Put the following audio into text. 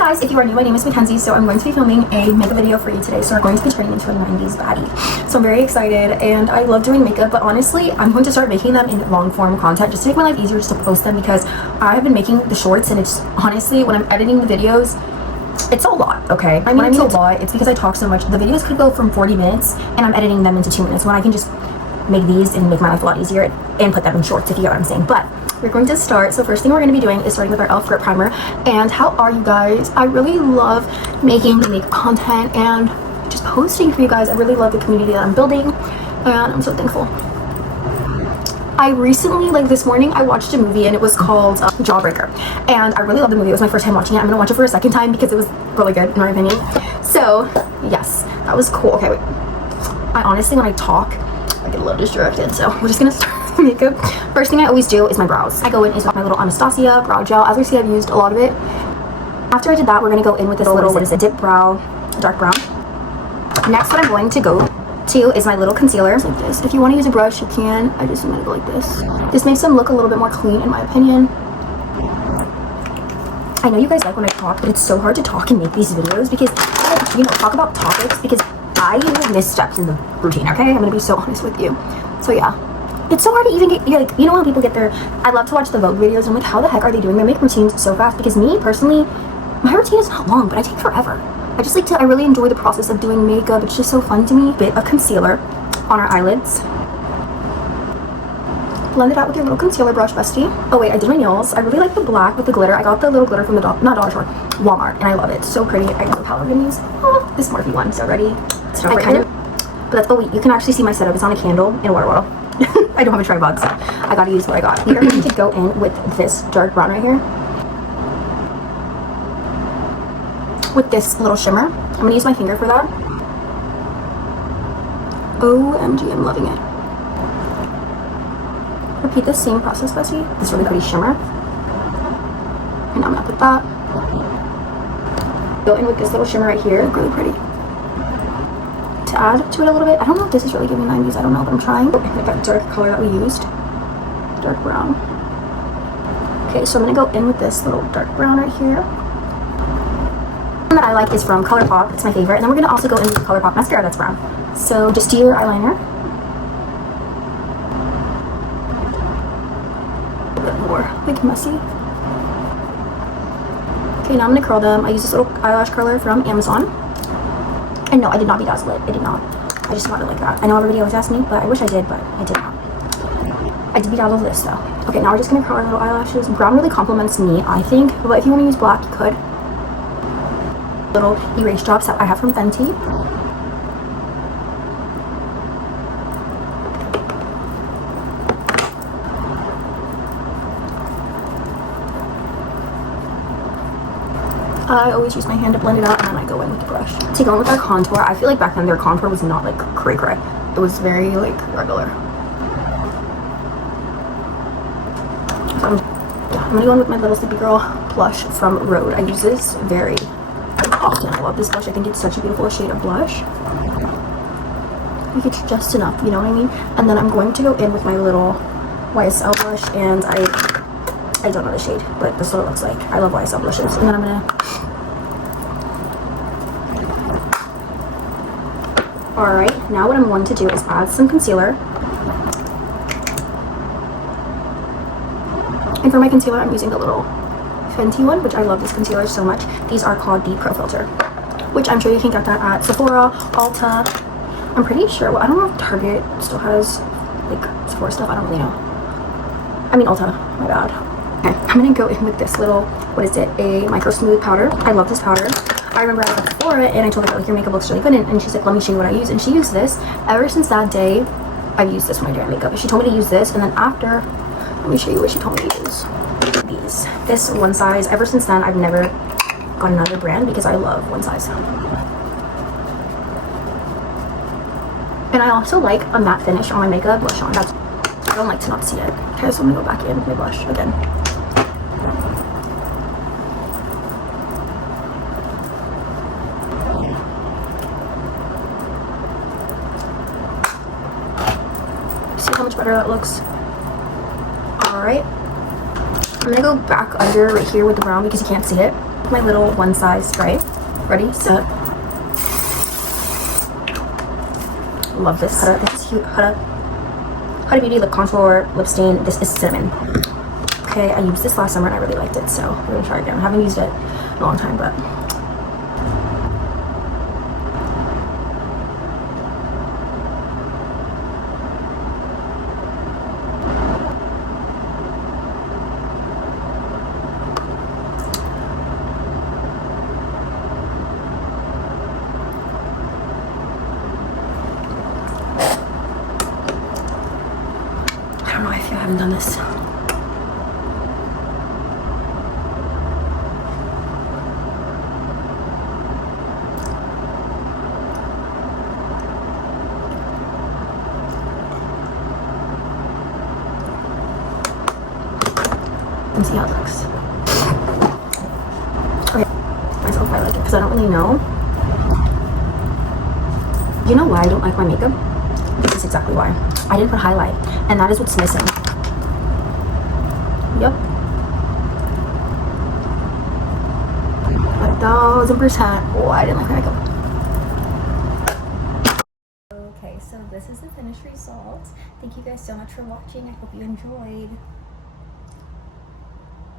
guys, if you are new, my name is Mackenzie, so I'm going to be filming a makeup video for you today. So we're going to be turning into a 90s baddie. So I'm very excited, and I love doing makeup, but honestly, I'm going to start making them in long form content just to make my life easier just to post them, because I have been making the shorts, and it's honestly, when I'm editing the videos, it's a lot, okay? I mean, it's a lot. It's because I talk so much. The videos could go from 40 minutes, and I'm editing them into 2 minutes, when I can just make these and make my life a lot easier and put them in shorts, if you get what I'm saying. But we're going to start. So first thing we're going to be doing is starting with our e.l.f. grip primer. And how are you guys? I really love making makeup content and just posting for you guys. I really love the community that I'm building, and I'm so thankful. I recently, like this morning, I watched a movie, and it was called Jawbreaker, and I really loved the movie. It was my first time watching it. I'm gonna watch it for a second time because it was really good in my opinion. So yes, that was cool. Okay, wait. I honestly, when I talk, I get a little distracted, so we're just gonna start makeup. First thing I always do is my brows. I go in with my little Anastasia brow gel. As you see, I've used a lot of it. After I did that, we're going to go in with this little, what is it, dip brow, dark brown. Next, what I'm going to go to is my little concealer, like this. If you want to use a brush, you can. I just am going to go like this. This makes them look a little bit more clean, in my opinion. I know you guys like when I talk, but it's so hard to talk and make these videos because, you know, talk about topics, because I miss steps in the routine, okay? I'm going to be so honest with you. So yeah. It's so hard to even get, like, you know, when people get their, I love to watch the Vogue videos. I'm like, how the heck are they doing their makeup routines so fast? Because me, personally, my routine is not long, but I take forever. I just like to, I really enjoy the process of doing makeup. It's just so fun to me. Bit of concealer on our eyelids. Blend it out with your little concealer brush, bestie. Oh wait, I did my nails. I really like the black with the glitter. I got the little glitter from the, not Dollar Store, Walmart, and I love it. So pretty. I got the palette we're gonna use. Oh, this Morphe one. So ready? Start right here. But that's, oh wait, you can actually see my setup. It's on a candle in a water bottle. I don't have a tripod, so I gotta use what I got. We are going to go in with this dark brown right here. With this little shimmer. I'm gonna use my finger for that. OMG, I'm loving it. Repeat the same process, Bessie. This really pretty shimmer. And I'm gonna put that. Go in with this little shimmer right here. Really pretty. To add to it a little bit. I don't know if this is really giving 90s. I don't know, but I'm trying. With that dark color that we used. Dark brown. Okay, so I'm going to go in with this little dark brown right here. One that I like is from ColourPop. It's my favorite. And then we're going to also go in with the ColourPop mascara that's brown. So just do your eyeliner. A bit more, like messy. Okay, now I'm going to curl them. I use this little eyelash curler from Amazon. And no, I did not bedazzle it. I did not. I just got it like that. I know everybody always asks me, but I wish I did, but I did not. I did bedazzle this though. Okay, now we're just gonna curl our little eyelashes. Brown really compliments me, I think, but if you want to use black, you could. Little erase drops that I have from Fenty. I always use my hand to blend it out, and then I go in with the brush. To go in with our contour, I feel like back then their contour was not like cray-cray. It was very like regular. So I'm gonna go in with my little Sleepy Girl blush from Rhode. I use this very often. I love this blush. I think it's such a beautiful shade of blush. I think it's just enough, you know what I mean? And then I'm going to go in with my little YSL blush, and I don't know the shade, but this is what it looks like. I love YSL blushes. And then I'm gonna... Alright, now what I'm going to do is add some concealer. And for my concealer, I'm using the little Fenty one, which I love this concealer so much. These are called the Pro Filter, which I'm sure you can get that at Sephora, Ulta. I'm pretty sure, well, I don't know if Target still has, like, Sephora stuff. I don't really know. I mean, Ulta, my bad. Okay, I'm gonna go in with this little, what is it, a micro smooth powder. I love this powder. I remember I went Sephora and I told her, like, your makeup looks really good, and she's like, let me show you what I use. And she used this. Ever since that day, I've used this when I do my makeup. She told me to use this, and then after, let me show you what she told me to use. These. This one size. Ever since then, I've never got another brand because I love one size. And I also like a matte finish on my makeup blush on. That's, I don't like to not see it. Okay, so I'm gonna go back in with my blush again. See how much better that looks? Alright. I'm gonna go back under right here with the brown because you can't see it. my little one size spray. Ready, set. Love this. This is cute. Huda Beauty lip contour, lip stain. This is cinnamon. Okay, I used this last summer and I really liked it, so we're gonna try again. I haven't used it in a long time, but I don't know, I feel I haven't done this. And see how it looks. Okay, myself if I like it because I don't really know. You know why I don't like my makeup? This is exactly why. I didn't put highlight, and that is what's missing. Yep. 1000%. Oh, I didn't like my makeup. Okay, so this is the finished result. Thank you guys so much for watching. I hope you enjoyed.